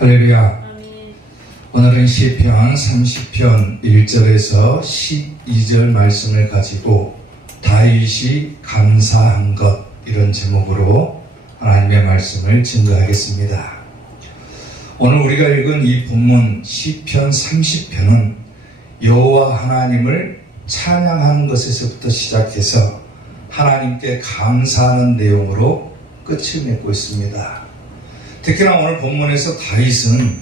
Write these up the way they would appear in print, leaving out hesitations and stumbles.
할렐루야. 오늘은 시편 30편 1절에서 12절 말씀을 가지고 다윗이 감사한 것, 이런 제목으로 하나님의 말씀을 증거하겠습니다. 오늘 우리가 읽은 이 본문 시편 30편은 여호와 하나님을 찬양하는 것에서부터 시작해서 하나님께 감사하는 내용으로 끝을 맺고 있습니다. 특히나 오늘 본문에서 다윗은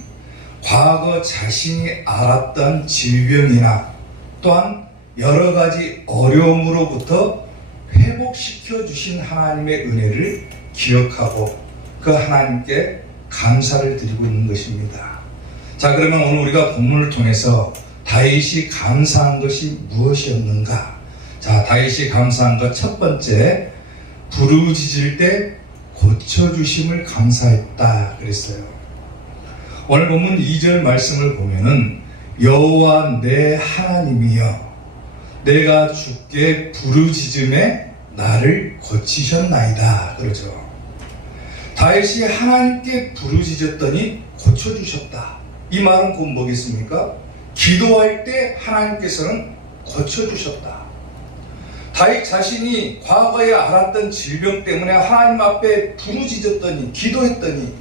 과거 자신이 알았던 질병이나 또한 여러 가지 어려움으로부터 회복시켜 주신 하나님의 은혜를 기억하고 그 하나님께 감사를 드리고 있는 것입니다. 자, 그러면 오늘 우리가 본문을 통해서 다윗이 감사한 것이 무엇이었는가? 자, 다윗이 감사한 것 첫 번째, 부르짖을 때 고쳐주심을 감사했다 그랬어요. 오늘 본문 2절 말씀을 보면은 여호와 내 하나님이여 내가 주께 부르짖음에 나를 고치셨나이다 그러죠. 다윗이 하나님께 부르짖었더니 고쳐주셨다. 이 말은 곧 뭐겠습니까? 기도할 때 하나님께서는 고쳐주셨다. 다윗 자신이 과거에 알았던 질병 때문에 하나님 앞에 부르짖었더니 기도했더니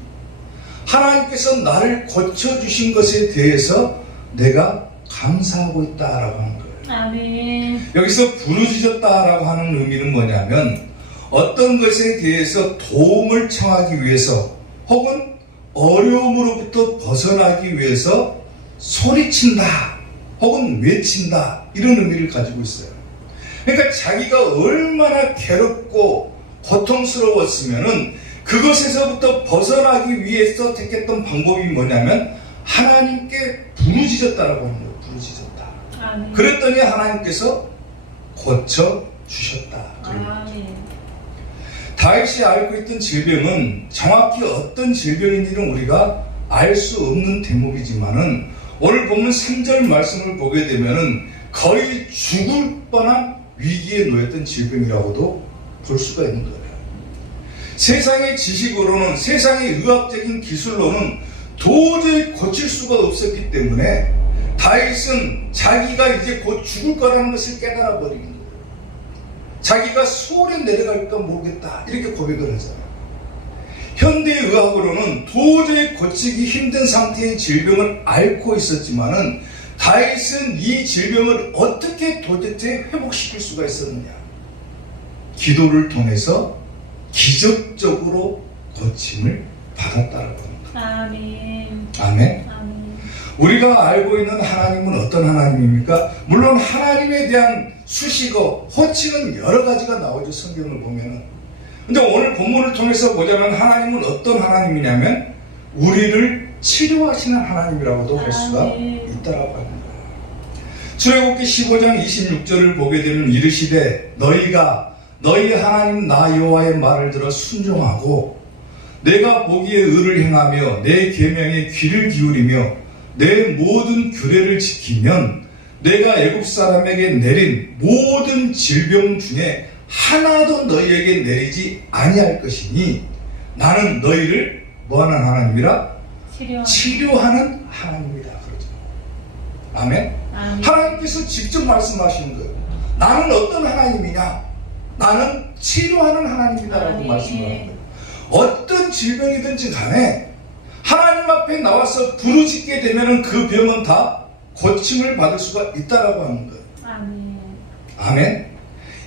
하나님께서 나를 고쳐주신 것에 대해서 내가 감사하고 있다라고 하는 거예요. 아멘. 여기서 부르짖었다라고 하는 의미는 뭐냐면 어떤 것에 대해서 도움을 청하기 위해서 혹은 어려움으로부터 벗어나기 위해서 소리친다 혹은 외친다, 이런 의미를 가지고 있어요. 그러니까 자기가 얼마나 괴롭고 고통스러웠으면은 그것에서부터 벗어나기 위해서 택했던 방법이 뭐냐면 하나님께 부르짖었다라고 하는 거예요. 부르짖었다. 아멘. 그랬더니 하나님께서 고쳐주셨다. 아멘. 다윗이 앓고 있던 질병은 정확히 어떤 질병인지는 우리가 알 수 없는 대목이지만은 오늘 보면 3절 말씀을 보게 되면은 거의 죽을 뻔한 위기에 놓였던 질병이라고도 볼 수가 있는 거예요. 세상의 지식으로는, 세상의 의학적인 기술로는 도저히 고칠 수가 없었기 때문에 다윗은 자기가 이제 곧 죽을 거라는 것을 깨달아 버리는 거예요. 자기가 수월에 내려갈까 모르겠다, 이렇게 고백을 하잖아요. 현대의학으로는 도저히 고치기 힘든 상태의 질병을 앓고 있었지만은 다윗은 이 질병을 어떻게 도대체 회복시킬 수가 있었느냐? 기도를 통해서 기적적으로 고침을 받았다라고 합니다. 아멘. 아멘. 아멘. 우리가 알고 있는 하나님은 어떤 하나님입니까? 물론 하나님에 대한 수식어, 호칭은 여러 가지가 나오죠. 성경을 보면은. 근데 오늘 본문을 통해서 보자면 하나님은 어떤 하나님이냐면 우리를 치료하시는 하나님이라고도 할 수가 있다라고 하는 거예요. 출애굽기 15장 26절을 보게 되면 이르시되 너희가 너희 하나님 나 여호와의 말을 들어 순종하고 내가 보기에 의를 행하며 내 계명에 귀를 기울이며 내 모든 규례를 지키면 내가 애굽 사람에게 내린 모든 질병 중에 하나도 너희에게 내리지 아니할 것이니 나는 너희를 뭐하는 하나님이라? 치료하는 하나님이다 그러죠. 아멘. 아멘. 하나님께서 직접 말씀하시는 거예요. 나는 어떤 하나님이냐? 나는 치료하는 하나님이다라고 아멘. 말씀을 하는 거예요. 어떤 질병이든지 간에 하나님 앞에 나와서 부르짖게 되면 그 병은 다 고침을 받을 수가 있다라고 하는 거예요. 아멘. 아멘.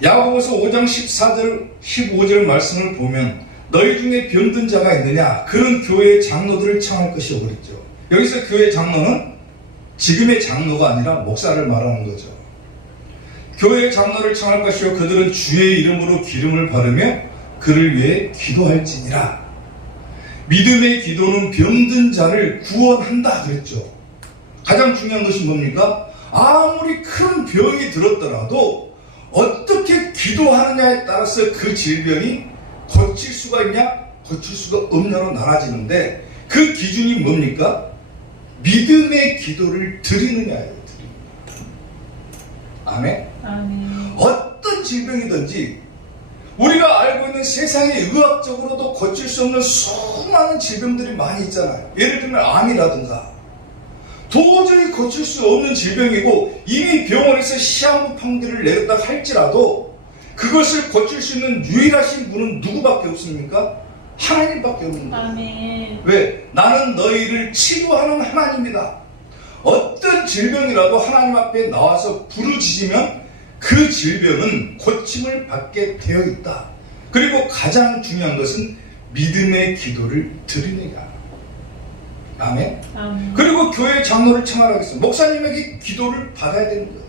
야고보서 5장 14절 15절 말씀을 보면 너희 중에 병든 자가 있느냐? 그런 교회의 장로들을 청할 것이요 그랬죠. 여기서 교회 장로는 지금의 장로가 아니라 목사를 말하는 거죠. 교회의 장로를 청할 것이요 그들은 주의 이름으로 기름을 바르며 그를 위해 기도할지니라. 믿음의 기도는 병든 자를 구원한다 그랬죠. 가장 중요한 것이 뭡니까? 아무리 큰 병이 들었더라도 어떻게 기도하느냐에 따라서 그 질병이 고칠 수가 있냐, 고칠 수가 없냐로 나눠지는데 그 기준이 뭡니까? 믿음의 기도를 드리느냐예요. 아멘. 아멘. 어떤 질병이든지 우리가 알고 있는 세상에 의학적으로도 고칠 수 없는 수많은 질병들이 많이 있잖아요. 예를 들면 암이라든가 도저히 고칠 수 없는 질병이고 이미 병원에서 시한부 판결을 내렸다 할지라도 그것을 고칠 수 있는 유일하신 분은 누구밖에 없습니까? 하나님밖에 없는 거예요. 아멘. 왜? 나는 너희를 치료하는 하나님이다. 어떤 질병이라도 하나님 앞에 나와서 부르짖으면 그 질병은 고침을 받게 되어 있다. 그리고 가장 중요한 것은 믿음의 기도를 드리느냐. 아멘. 아멘. 그리고 교회 장로를 청하라겠습니다. 목사님에게 기도를 받아야 되는 거예요.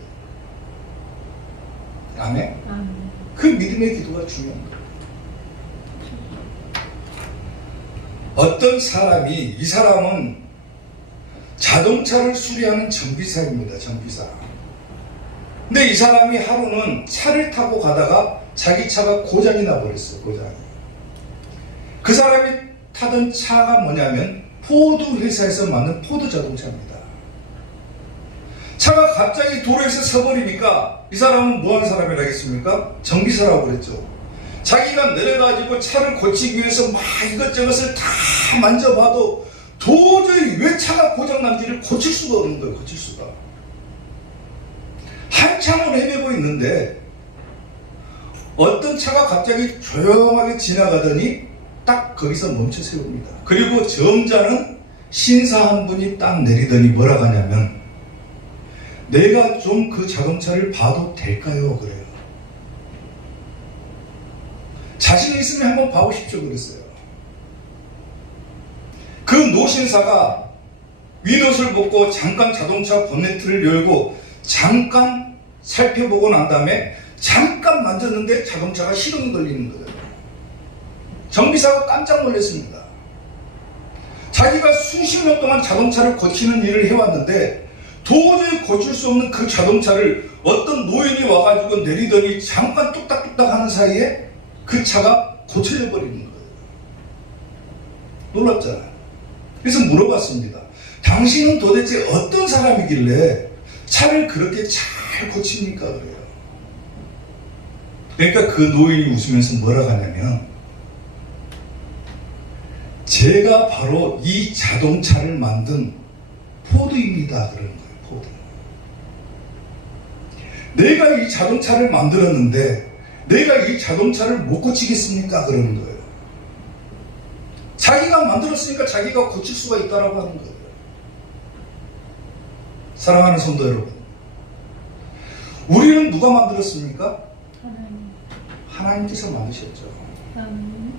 아멘. 아멘. 그 믿음의 기도가 중요한 거예요. 어떤 사람이, 이 사람은 자동차를 수리하는 정비사입니다. 정비사. 근데 이 사람이 하루는 차를 타고 가다가 자기 차가 고장이 나버렸어요. 고장이. 그 사람이 타던 차가 뭐냐면 포드 회사에서 만든 포드 자동차입니다. 차가 갑자기 도로에서 서버리니까 이 사람은 뭐 하는 사람이라겠습니까? 정비사라고 그랬죠. 자기가 내려가지고 차를 고치기 위해서 막 이것저것을 다 만져봐도 도저히 왜 차가 고장난지를 고칠 수가 없는 거예요. 고칠 수가. 한참을 헤매고 있는데 어떤 차가 갑자기 조용하게 지나가더니 딱 거기서 멈춰 세웁니다. 그리고 점잖은 신사 한 분이 딱 내리더니 뭐라고 하냐면 내가 좀 그 자동차를 봐도 될까요? 그래요. 자신 있으면 한번 봐보십시오. 그랬어요. 그 노신사가 윗옷을 벗고 잠깐 자동차 본네트를 열고 잠깐 살펴보고 난 다음에 잠깐 만졌는데 자동차가 시동이 걸리는 거예요. 정비사가 깜짝 놀랐습니다. 자기가 수십 년 동안 자동차를 고치는 일을 해왔는데 도저히 고칠 수 없는 그 자동차를 어떤 노인이 와가지고 내리더니 잠깐 뚝딱뚝딱 하는 사이에 그 차가 고쳐져 버리는 거예요. 놀랍잖아요. 그래서 물어봤습니다. 당신은 도대체 어떤 사람이길래 차를 그렇게 잘 고칩니까? 그래요. 그러니까 그 노인이 웃으면서 뭐라고 하냐면 제가 바로 이 자동차를 만든 포드입니다. 그러는 거예요. 포드. 내가 이 자동차를 만들었는데 내가 이 자동차를 못 고치겠습니까? 그러는 거예요. 자기가 만들었으니까 자기가 고칠 수가 있다라고 하는 거예요. 사랑하는 성도 여러분, 우리는 누가 만들었습니까? 하나님. 하나님께서 만드셨죠. 아멘.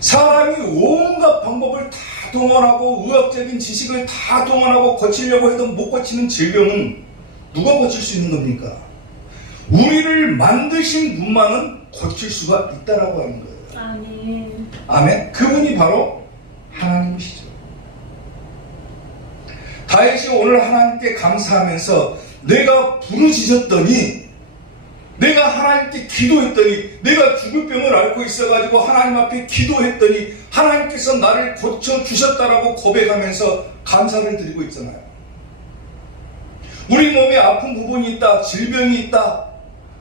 사람이 온갖 방법을 다 동원하고 의학적인 지식을 다 동원하고 고치려고 해도 못 고치는 질병은 누가 고칠 수 있는 겁니까? 우리를 만드신 분만은 고칠 수가 있다라고 하는 거예요. 아멘. 아멘. 그분이 바로 하나님이시죠. 다윗이 오늘 하나님께 감사하면서 내가 부르짖었더니 내가 하나님께 기도했더니 내가 죽을 병을 앓고 있어가지고 하나님 앞에 기도했더니 하나님께서 나를 고쳐주셨다라고 고백하면서 감사를 드리고 있잖아요. 우리 몸에 아픈 부분이 있다, 질병이 있다,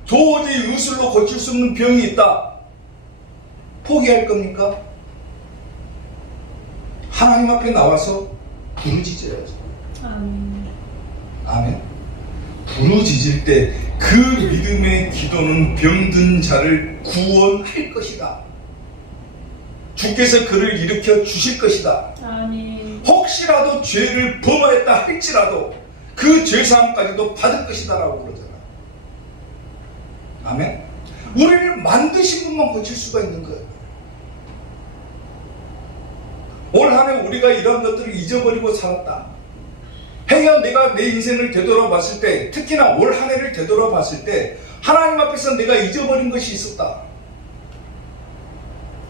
도저히 의술로 고칠 수 없는 병이 있다. 포기할 겁니까? 하나님 앞에 나와서 부르짖어야죠. 아멘. 아멘. 부르짖을 때 그 믿음의 기도는 병든 자를 구원할 것이다. 주께서 그를 일으켜 주실 것이다. 아멘. 혹시라도 죄를 범하였다 할지라도 그 죄사함까지도 받을 것이다 라고 그러잖아. 아멘. 우리를 만드신 분만 고칠 수가 있는 거예요. 올 한 해 우리가 이런 것들을 잊어버리고 살았다. 행여 내가 내 인생을 되돌아봤을 때, 특히나 올 한 해를 되돌아봤을 때 하나님 앞에서 내가 잊어버린 것이 있었다.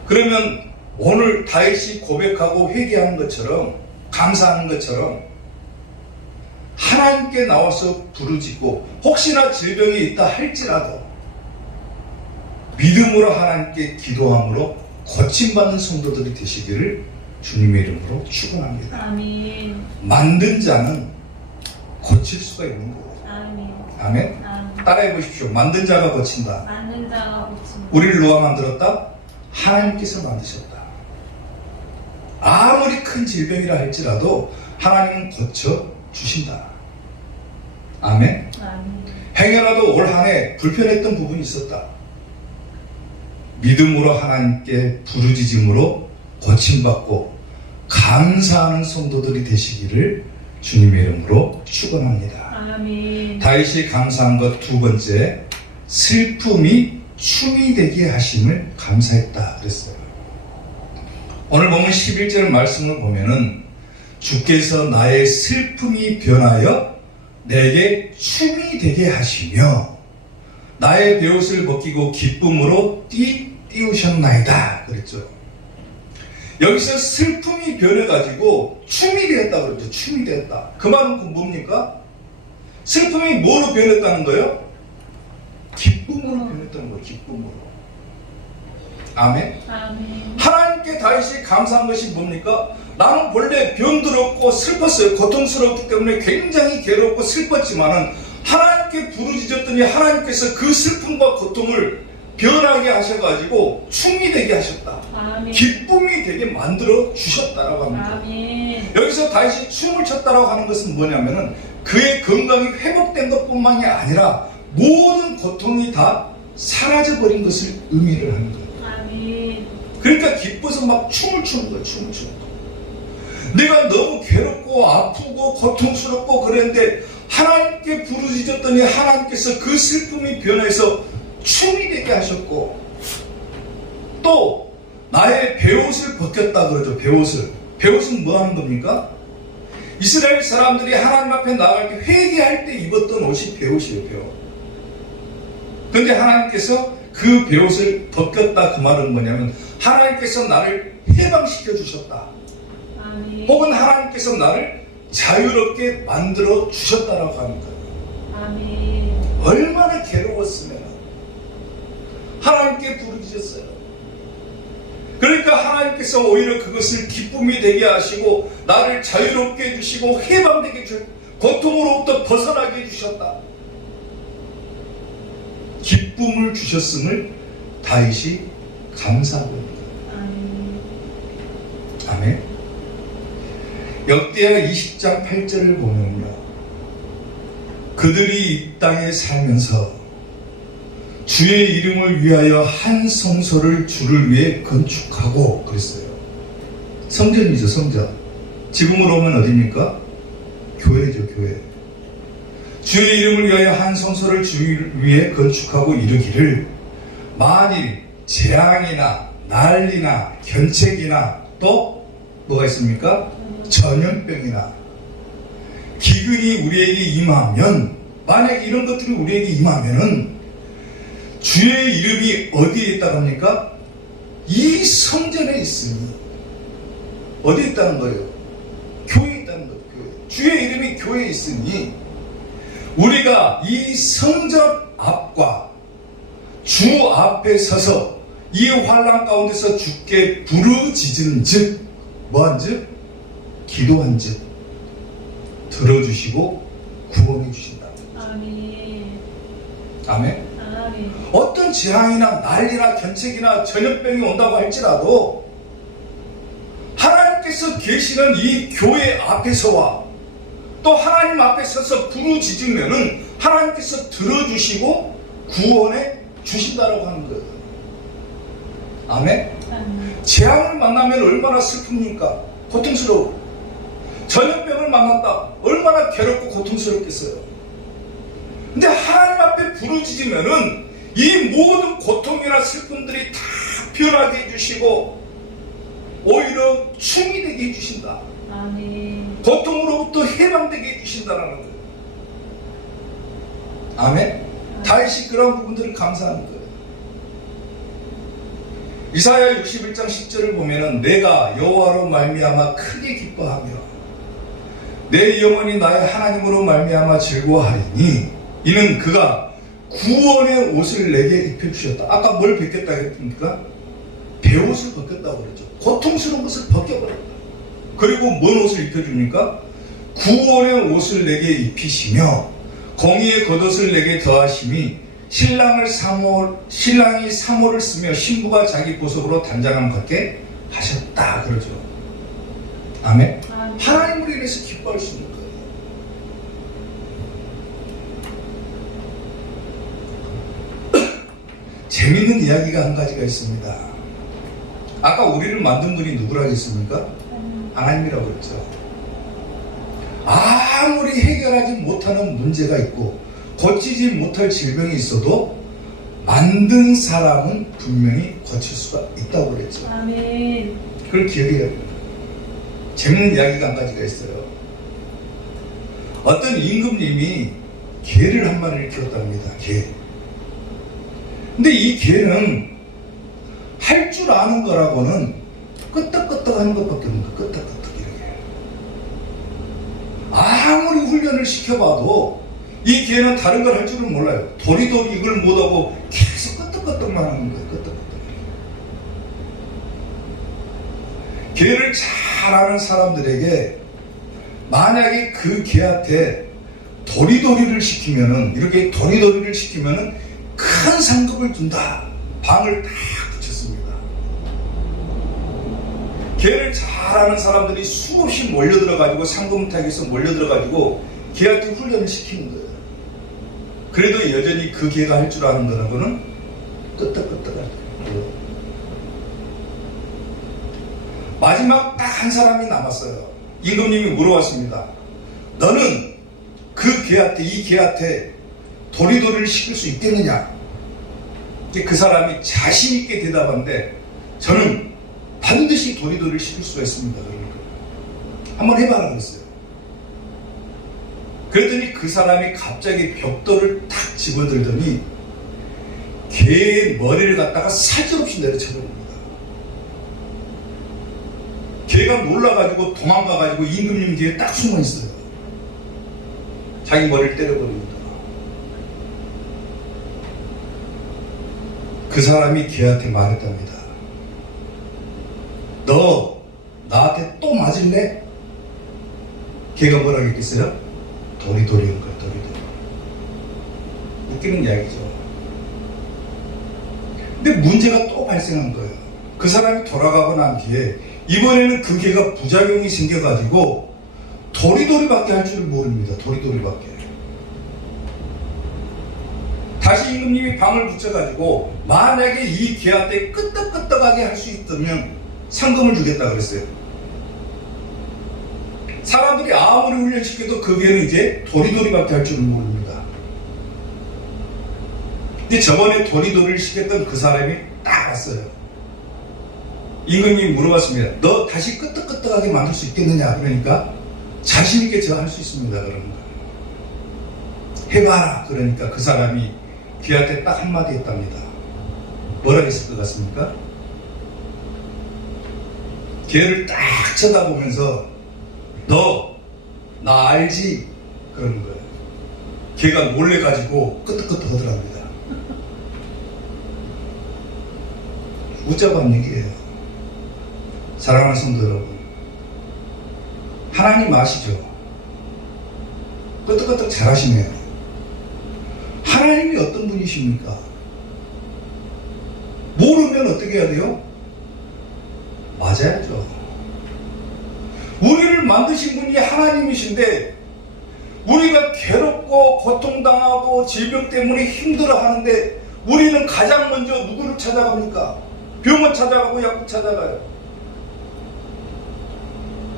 그러면 오늘 다윗이 고백하고 회개하는 것처럼, 감사하는 것처럼 하나님께 나와서 부르짖고 혹시나 질병이 있다 할지라도 믿음으로 하나님께 기도함으로 고침받는 성도들이 되시기를 주님의 이름으로 축원합니다. 아멘. 만든 자는 고칠 수가 있는 거예요. 아멘. 아멘. 아멘. 따라해 보십시오. 만든 자가 고친다. 만든 자가 고친다. 우리를 누가 만들었다? 하나님께서 만드셨다. 아무리 큰 질병이라 할지라도 하나님은 고쳐 주신다. 아멘. 아멘. 행여라도 올 한 해 불편했던 부분이 있었다. 믿음으로 하나님께 부르짖음으로 고침받고 감사하는 성도들이 되시기를 주님의 이름으로 축원합니다. 아멘. 다윗이 감사한 것 두 번째, 슬픔이 춤이 되게 하심을 감사했다 그랬어요. 오늘 보면 11절 말씀을 보면은 주께서 나의 슬픔이 변하여 내게 춤이 되게 하시며 나의 베옷을 벗기고 기쁨으로 띄우셨나이다 그랬죠. 여기서 슬픔이 변해가지고 춤이 되었다 그랬죠. 춤이 되었다. 그 말은 뭡니까? 슬픔이 뭐로 변했다는 거예요? 기쁨으로 변했다는 거예요. 기쁨으로. 아멘. 아멘. 하나님께 다윗이 감사한 것이 뭡니까? 나는 본래 병들었고 슬펐어요. 고통스럽기 때문에 굉장히 괴롭고 슬펐지만은 하나님께 부르짖었더니 하나님께서 그 슬픔과 고통을 변하게 하셔가지고 춤이 되게 하셨다. 아멘. 기쁨이 되게 만들어 주셨다라고 합니다. 아멘. 여기서 다윗이 춤을 췄다라고 하는 것은 뭐냐면은 그의 건강이 회복된 것뿐만이 아니라 모든 고통이 다 사라져버린 것을 의미를 하는 거예요. 아멘. 그러니까 기뻐서 막 춤을 추는 거예요. 춤을 추는 거예요. 내가 너무 괴롭고 아프고 고통스럽고 그랬는데 하나님께 부르짖었더니 하나님께서 그 슬픔이 변해서 춤이 되게 하셨고 또 나의 베옷을 벗겼다 그러죠. 베옷은 뭐 하는 겁니까? 이스라엘 사람들이 하나님 앞에 나갈 때 회개할 때 입었던 옷이 베옷이에요. 베옷. 그런데 하나님께서 그 베옷을 벗겼다 그 말은 뭐냐면 하나님께서 나를 해방시켜 주셨다. 아멘. 혹은 하나님께서 나를 자유롭게 만들어 주셨다라고 하는 거예요. 아멘. 얼마나 괴로웠으면 하나님께 부르짖었어요. 그러니까 하나님께서 오히려 그것을 기쁨이 되게 하시고 나를 자유롭게 해주시고 해방되게 해주셨다. 고통으로부터 벗어나게 해주셨다. 기쁨을 주셨음을 다윗이 감사하고 있는 거예요. 아멘. 역대하 20장 8절을 보면요, 그들이 이 땅에 살면서 주의 이름을 위하여 한 성소를 주를 위해 건축하고 그랬어요. 성전이죠. 성전. 지금으로 오면 어디입니까? 교회죠. 교회. 주의 이름을 위하여 한 성소를 주를 위해 건축하고 이르기를 만일 재앙이나 난리나 견책이나 또 뭐가 있습니까? 전염병이나 기근이 우리에게 임하면, 만약 이런 것들이 우리에게 임하면은 주의 이름이 어디에 있다고 합니까? 이 성전에 있으니. 어디에 있다는 거예요? 교회에 있다는 거예요. 교회. 주의 이름이 교회에 있으니 우리가 이 성전 앞과 주 앞에 서서 이 환난 가운데서 주께 부르짖은 즉 뭐한 즉? 기도한 즉 들어주시고 구원해 주신다. 아멘. 아멘. 아멘. 어떤 재앙이나 난리나 견책이나 전염병이 온다고 할지라도 하나님께서 계시는 이 교회 앞에서와 또 하나님 앞에 서서 부르짖으면은 하나님께서 들어주시고 구원해 주신다라고 하는 거예요. 아멘. 아멘. 재앙을 만나면 얼마나 슬픕니까? 고통스러워. 전염병을 만났다. 얼마나 괴롭고 고통스럽겠어요. 근데 하나님 앞에 부르짖으면은 이 모든 고통이나 슬픔들이 다 변하게 해주시고 오히려 춤이 되게 해주신다. 아멘. 고통으로부터 해방되게 해주신다는 거예요. 아멘. 다윗이 그런 부분들을 감사하는 거예요. 이사야 61장 10절을 보면은 내가 여호와로 말미암아 크게 기뻐하며 내 영혼이 나의 하나님으로 말미암아 즐거워하리니 이는 그가 구원의 옷을 내게 입혀주셨다. 아까 뭘 벗겼다 했습니까? 베옷을 벗겼다고 그랬죠. 고통스러운 것을 벗겨버렸다. 그리고 뭔 옷을 입혀줍니까? 구원의 옷을 내게 입히시며 공의의 겉옷을 내게 더하심이 신랑이 사모를 쓰며 신부가 자기 보석으로 단장함 같게 하셨다 그러죠. 아멘. 아멘. 하나님을 인해서 기뻐할 수 있는 거예요. 재밌는 이야기가 한 가지가 있습니다. 아까 우리를 만든 분이 누구라겠습니까? 하나님이라고 그랬죠. 아무리 해결하지 못하는 문제가 있고 고치지 못할 질병이 있어도 만든 사람은 분명히 고칠 수가 있다고 그랬죠. 아멘. 그걸 기억해야 돼요. 재밌는 이야기가 한 가지가 있어요. 어떤 임금님이 개를 한 마리를 키웠답니다. 개. 근데 이 개는 할 줄 아는 거라고는 끄떡끄떡 하는 것밖에 없는 거예요. 끄떡끄떡 이렇게. 아무리 훈련을 시켜봐도 이 개는 다른 걸 할 줄은 몰라요. 도리도리 이걸 못하고 계속 끄떡끄떡만 하는 거예요. 끄떡끄떡. 개를 잘 아는 사람들에게 만약에 그 개한테 도리도리를 시키면은, 이렇게 도리도리를 시키면은 큰 상급을 준다. 방을 다 붙였습니다. 개를 잘 아는 사람들이 수없이 몰려들어가지고 상금탁에서 몰려들어가지고 개한테 훈련을 시키는 거예요. 그래도 여전히 그 개가 할 줄 아는 거는 끄떡끄떡할 거예요. 마지막 딱 한 사람이 남았어요. 임금님이 물어봤습니다. 너는 이 개한테 도리도리를 시킬 수 있겠느냐? 그 사람이 자신있게 대답하는데, 저는 반드시 도리도리를 시킬 수가 있습니다. 한번 해봐라 그랬어요. 그랬더니 그 사람이 갑자기 벽돌을 탁 집어들더니 개의 머리를 갖다가 사지없이 내려쳐버립니다. 개가 놀라가지고 도망가가지고 임금님 뒤에 딱 숨어있어요. 자기 머리를 때려버립니다. 그 사람이 개한테 말했답니다. 너 나한테 또 맞을래? 개가 뭐라고 했겠어요? 도리도리인 거야, 도리도리. 웃기는 이야기죠. 근데 문제가 또 발생한 거예요. 그 사람이 돌아가고 난 뒤에 이번에는 그 개가 부작용이 생겨가지고 도리도리밖에 할 줄 모릅니다. 도리도리밖에. 다시 임금님이 방을 붙여가지고 만약에 이 개한테 끄떡끄떡하게 할 수 있다면 상금을 주겠다 그랬어요. 사람들이 아무리 훈련시켜도 그 개는 이제 도리도리밖에 할 줄은 모릅니다. 근데 저번에 도리도리를 시켰던 그 사람이 딱 왔어요. 임금님이 물어봤습니다. 너 다시 끄떡끄떡하게 만들 수 있겠느냐? 그러니까 자신있게 제가 할 수 있습니다. 그러는 거예요. 해봐라. 그러니까 그 사람이 귀한테 딱 한마디 했답니다. 뭐라 했을 것 같습니까? 걔를 딱 쳐다보면서 너 나 알지? 그러는 거예요. 걔가 놀래가지고 끄떡끄떡 하더랍니다. 웃자고 한 얘기예요. 사랑하는 성도 여러분, 하나님 아시죠? 끄떡끄떡 잘하시네요. 하나님이 어떤 분이십니까? 모르면 어떻게 해야 돼요? 맞아야죠. 우리를 만드신 분이 하나님이신데 우리가 괴롭고 고통당하고 질병 때문에 힘들어하는데 우리는 가장 먼저 누구를 찾아갑니까? 병원 찾아가고 약국 찾아가요.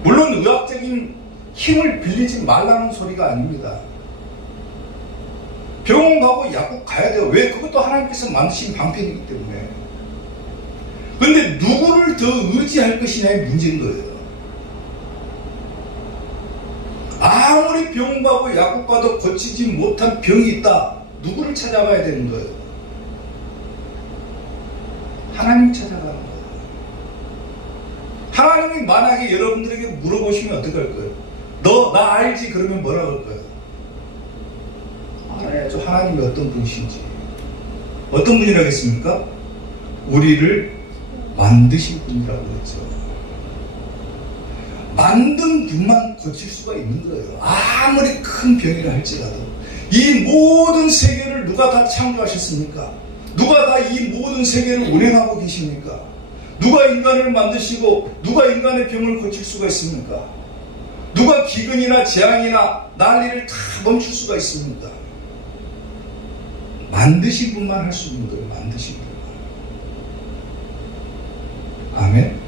물론 의학적인 힘을 빌리지 말라는 소리가 아닙니다. 병원 가고 약국 가야 돼요. 왜? 그것도 하나님께서 만드신 방편이기 때문에. 그런데 누구를 더 의지할 것이냐의 문제인 거예요. 아무리 병원 가고 약국 가도 고치지 못한 병이 있다. 누구를 찾아가야 되는 거예요? 하나님 찾아가는 거예요. 하나님이 만약에 여러분들에게 물어보시면 어떡할 거예요? 너 나 알지? 그러면 뭐라고 할 거예요? 알아야죠. 하나님이 어떤 분이신지. 어떤 분이라겠습니까? 우리를 만드신 분이라고 했죠. 만든 분만 고칠 수가 있는 거예요. 아무리 큰 병이라 할지라도 이 모든 세계를 누가 다 창조하셨습니까? 누가 다 이 모든 세계를 운행하고 계십니까? 누가 인간을 만드시고 누가 인간의 병을 고칠 수가 있습니까? 누가 기근이나 재앙이나 난리를 다 멈출 수가 있습니까? 만드신 분만 할 수 있는 거예요. 만드신 분만. 아멘.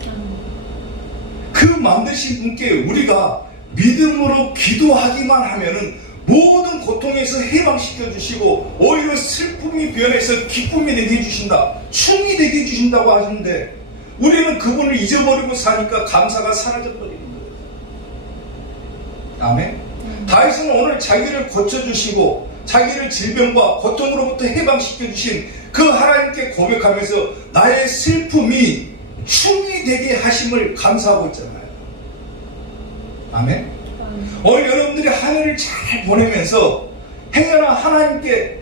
그 만드신 분께 우리가 믿음으로 기도하기만 하면은 모든 고통에서 해방시켜 주시고 오히려 슬픔이 변해서 기쁨이 되게 해주신다, 춤이 되게 해주신다고 하시는데 우리는 그분을 잊어버리고 사니까 감사가 사라져버리는 거예요. 아멘. 다윗은 오늘 자기를 고쳐주시고 자기를 질병과 고통으로부터 해방시켜 주신 그 하나님께 고백하면서 나의 슬픔이 춤이 되게 하심을 감사하고 있잖아요. 아멘. 오늘 여러분들이 한 해를 잘 보내면서 행여나 하나님께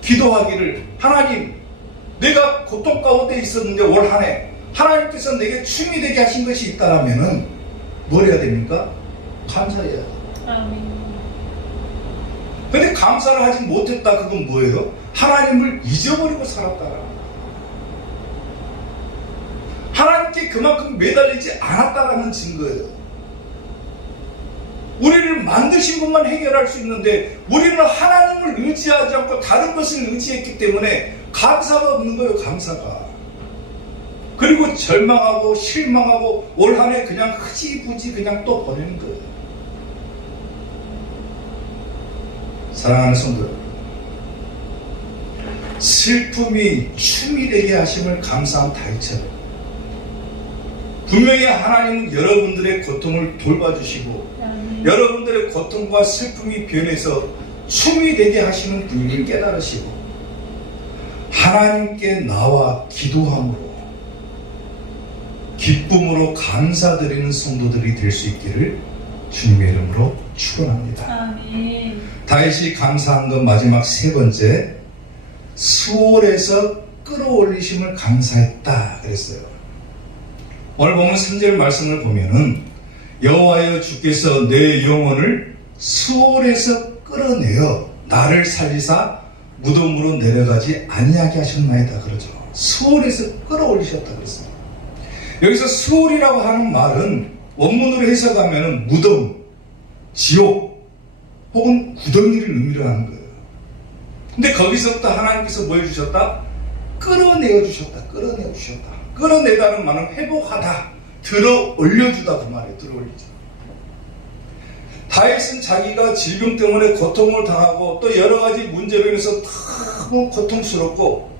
기도하기를, 하나님 내가 고통 가운데 있었는데 올 한 해 하나님께서 내게 춤이 되게 하신 것이 있다라면은 뭘 해야 됩니까? 감사해야 돼. 근데 감사를 하지 못했다, 그건 뭐예요? 하나님을 잊어버리고 살았다라. 하나님께 그만큼 매달리지 않았다라는 증거예요. 우리를 만드신 분만 해결할 수 있는데 우리는 하나님을 의지하지 않고 다른 것을 의지했기 때문에 감사가 없는 거예요. 감사가. 그리고 절망하고 실망하고 올 한 해 그냥 흐지부지 그냥 또 보내는 거예요. 사랑하는 성도 여러분, 슬픔이 춤이 되게 하심을 감사한 다윗처럼 분명히 하나님은 여러분들의 고통을 돌봐주시고 여러분들의 고통과 슬픔이 변해서 춤이 되게 하시는 분을 깨달으시고 하나님께 나와 기도함으로 기쁨으로 감사드리는 성도들이 될 수 있기를 주님의 이름으로 축원합니다. 아멘. 다윗이 감사한 건 마지막 세 번째, 수월에서 끌어올리심을 감사했다 그랬어요. 오늘 보면 3절 말씀을 보면은 여호와여 주께서 내 영혼을 수월에서 끌어내어 나를 살리사 무덤으로 내려가지 아니하게 하셨나이다 그러죠. 수월에서 끌어올리셨다 그랬어요. 여기서 수월이라고 하는 말은 원문으로 해석하면 무덤, 지옥 혹은 구덩이를 의미로 하는 거예요. 근데 거기서부터 하나님께서 뭐 해주셨다? 끌어내어 주셨다. 끌어내어 주셨다. 끌어내다는 말은 회복하다, 들어 올려주다 그 말이에요. 들어 올리죠. 다윗은 자기가 질병 때문에 고통을 당하고 또 여러 가지 문제로 인해서 너무 고통스럽고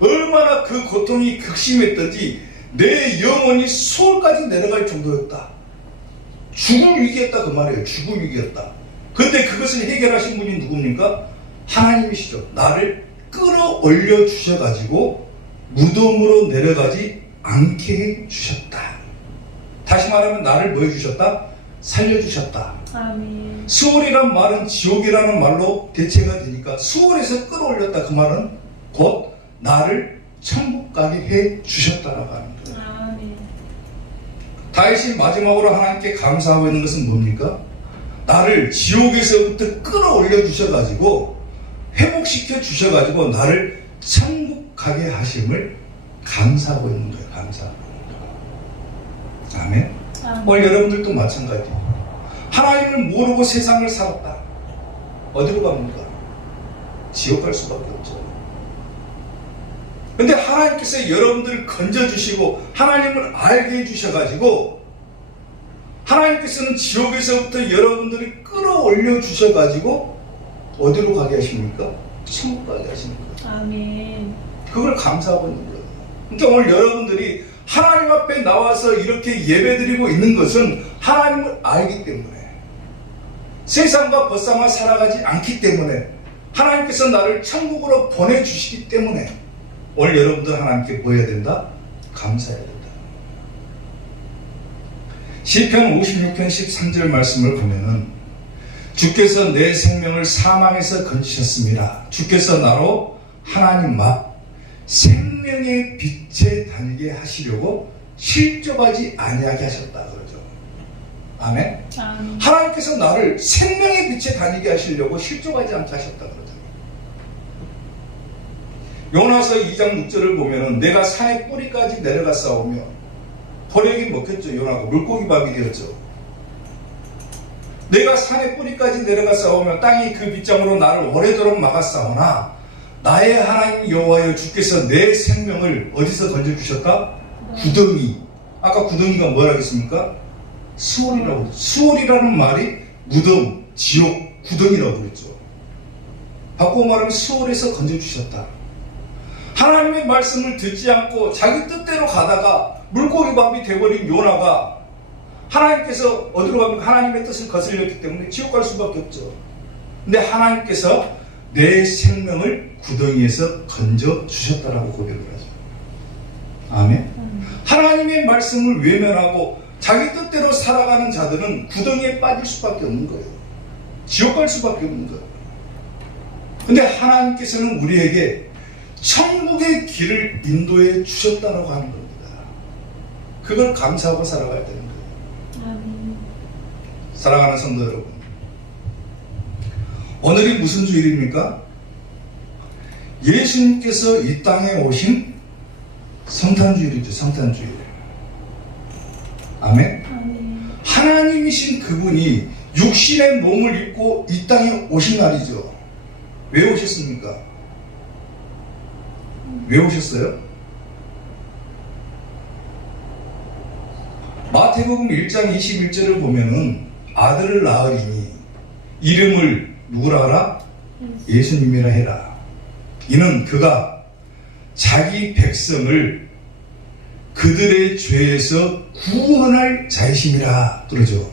얼마나 그 고통이 극심했던지 내 영혼이 수월까지 내려갈 정도였다. 죽을 위기였다 그 말이에요. 죽을 위기였다. 근데 그것을 해결하신 분이 누굽니까? 하나님이시죠. 나를 끌어올려 주셔가지고 무덤으로 내려가지 않게 해 주셨다. 다시 말하면 나를 뭐 해주셨다? 살려주셨다. 아멘. 수월이란 말은 지옥이라는 말로 대체가 되니까 수월에서 끌어올렸다 그 말은 곧 나를 천국 가게 해 주셨다라고 하는 거예요. 아멘. 다윗이 마지막으로 하나님께 감사하고 있는 것은 뭡니까? 나를 지옥에서부터 끌어올려 주셔가지고 회복시켜 주셔가지고 나를 천국 가게 하심을 감사하고 있는 거예요. 감사하고 있는 거예요. 아멘. 오늘 여러분들도 마찬가지예요. 하나님을 모르고 세상을 살았다. 어디로 갑니까? 지옥 갈 수밖에 없죠. 근데 하나님께서 여러분들을 건져주시고 하나님을 알게 해주셔가지고 하나님께서는 지옥에서부터 여러분들을 끌어올려 주셔가지고 어디로 가게 하십니까? 천국 가게 하십니까? 아멘. 그걸 감사하고 있는 거예요. 그러니까 오늘 여러분들이 하나님 앞에 나와서 이렇게 예배드리고 있는 것은 하나님을 알기 때문에 세상과 벗삼아 살아가지 않기 때문에 하나님께서 나를 천국으로 보내주시기 때문에 오늘 여러분들 하나님께 뭐 해야 된다? 감사해야 된다. 시편 56편 13절 말씀을 보면은 주께서 내 생명을 사망에서 건지셨습니다. 주께서 나로 하나님 앞 생명의 빛에 다니게 하시려고 실족하지 아니하게 하셨다 그러죠. 아멘. 아멘. 하나님께서 나를 생명의 빛에 다니게 하시려고 실족하지 않게 하셨다 그러잖아요. 요나서 2장 6절을 보면은 내가 산의 뿌리까지 내려가 싸우며 버려기 먹혔죠. 요나가 물고기 밥이 되었죠. 내가 산의 뿌리까지 내려가 싸우며 땅이 그 빗장으로 나를 오래도록 막았사오나 나의 하나님 여호와여 주께서 내 생명을 어디서 건져주셨다? 구덩이. 아까 구덩이가 뭐라 했습니까? 수월이라고. 수월이라는 말이 무덤, 지옥, 구덩이라고 그랬죠. 바꾸어 말하면 수월에서 건져주셨다. 하나님의 말씀을 듣지 않고 자기 뜻대로 가다가 물고기 밥이 되어버린 요나가 하나님께서 어디로 가면 하나님의 뜻을 거슬렸기 때문에 지옥 갈 수밖에 없죠. 근데 하나님께서 내 생명을 구덩이에서 건져주셨다라고 고백을 하죠. 아멘. 하나님의 말씀을 외면하고 자기 뜻대로 살아가는 자들은 구덩이에 빠질 수밖에 없는 거예요. 지옥 갈 수밖에 없는 거예요. 근데 하나님께서는 우리에게 천국의 길을 인도해 주셨다라고 하는 겁니다. 그걸 감사하고 살아가야 되는 거예요. 아멘. 사랑하는 성도 여러분, 오늘이 무슨 주일입니까? 예수님께서 이 땅에 오신 성탄주일이죠. 성탄주일. 아멘. 아멘. 하나님이신 그분이 육신의 몸을 입고 이 땅에 오신 날이죠. 왜 오셨습니까? 왜 오셨어요? 마태복음 1장 21절을 보면은 아들을 낳으리니 이름을 누구라 하라? 예수님이라 해라. 이는 그가 자기 백성을 그들의 죄에서 구원할 자이심이라 그러죠.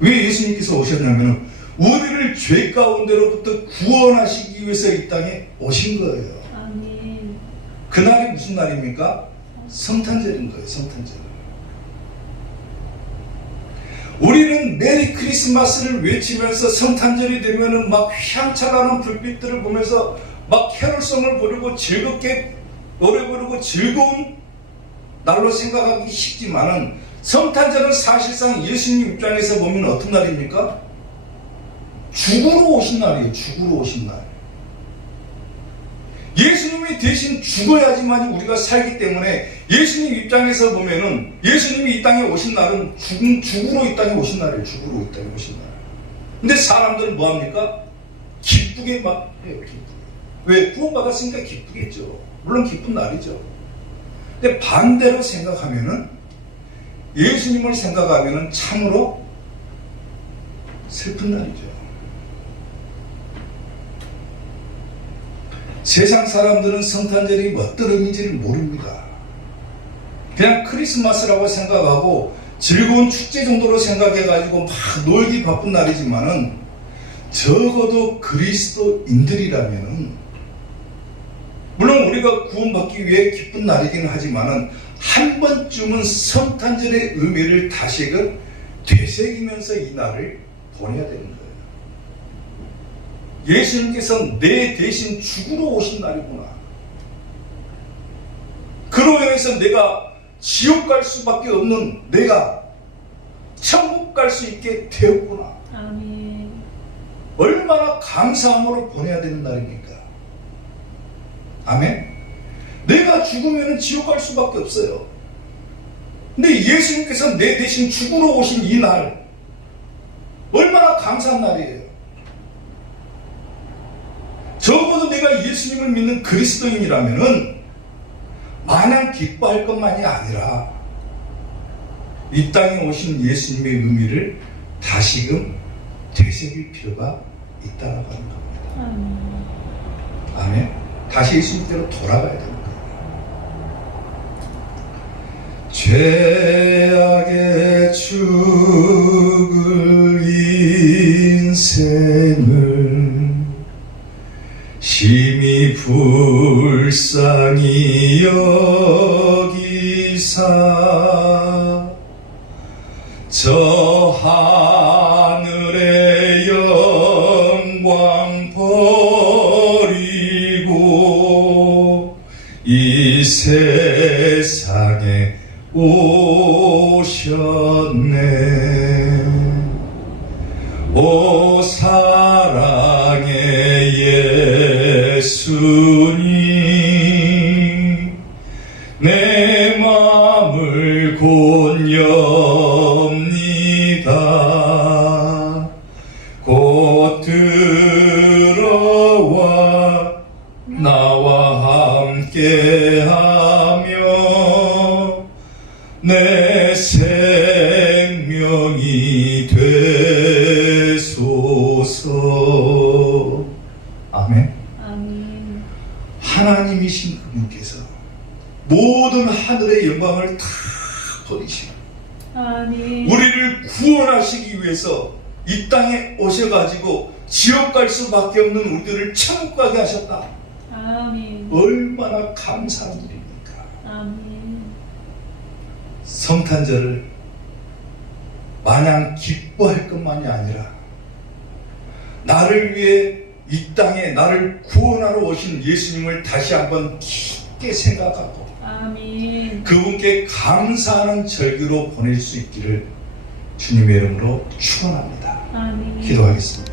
왜 예수님께서 오셨냐면 우리를 죄 가운데로부터 구원하시기 위해서 이 땅에 오신 거예요. 아멘. 그날이 무슨 날입니까? 성탄절인 거예요. 성탄절. 우리는 메리 크리스마스를 외치면서 성탄절이 되면은 막 휘황찬란한 불빛들을 보면서 막 캐롤송을 부르고 즐겁게 노래 부르고 즐거운 날로 생각하기 쉽지만은 성탄절은 사실상 예수님 입장에서 보면 어떤 날입니까? 죽으러 오신 날이에요. 죽으러 오신 날. 예수님이 대신 죽어야지만 우리가 살기 때문에 예수님 입장에서 보면은 예수님이 이 땅에 오신 날은 죽으러 이 땅에 오신 날이에요. 죽으러 이 땅에 오신 날. 근데 사람들은 뭐합니까? 기쁘게 막 해요. 기쁘게. 왜? 구원받았으니까 기쁘겠죠. 물론 기쁜 날이죠. 근데 반대로 생각하면은 예수님을 생각하면은 참으로 슬픈 날이죠. 세상 사람들은 성탄절이 어떤 의미인지를 모릅니다. 그냥 크리스마스라고 생각하고 즐거운 축제 정도로 생각해가지고 막 놀기 바쁜 날이지만은 적어도 그리스도인들이라면은 물론 우리가 구원받기 위해 기쁜 날이긴 하지만은 한 번쯤은 성탄절의 의미를 다시금 되새기면서 이 날을 보내야 되는 거예요. 예수님께서 내 대신 죽으러 오신 날이구나. 그로 인해서 내가 지옥 갈 수밖에 없는 내가 천국 갈 수 있게 되었구나. 아멘. 얼마나 감사함으로 보내야 되는 날입니까? 아멘. 내가 죽으면 지옥 갈 수밖에 없어요. 근데 예수님께서 내 대신 죽으러 오신 이 날 얼마나 감사한 날이에요. 적어도 내가 예수님을 믿는 그리스도인이라면은 마냥 기뻐할 것만이 아니라 이 땅에 오신 예수님의 의미를 다시금 되새길 필요가 있다고 하는 겁니다. 아멘. 아멘. 다시 예수님께로 돌아가야 됩니다. 죄악의 죽을 인생을 심히 불쌍히 여기사 저 하늘의 영광 버리고 이 세상에 오셨네. 나와 함께하며 내 생명이 되소서. 아멘. 아멘. 하나님이신 그분께서 모든 하늘의 영광을 다 버리시고 아멘. 우리를 구원하시기 위해서 이 땅에 오셔가지고 지옥 갈 수밖에 없는 우리들을 천국 가게 하셨다. 아멘. 얼마나 감사한 일입니까? 아멘. 성탄절을 마냥 기뻐할 것만이 아니라 나를 위해 이 땅에 나를 구원하러 오신 예수님을 다시 한번 깊게 생각하고 아멘. 그분께 감사하는 절기로 보낼 수 있기를 주님의 이름으로 축원합니다. 아멘. 기도하겠습니다.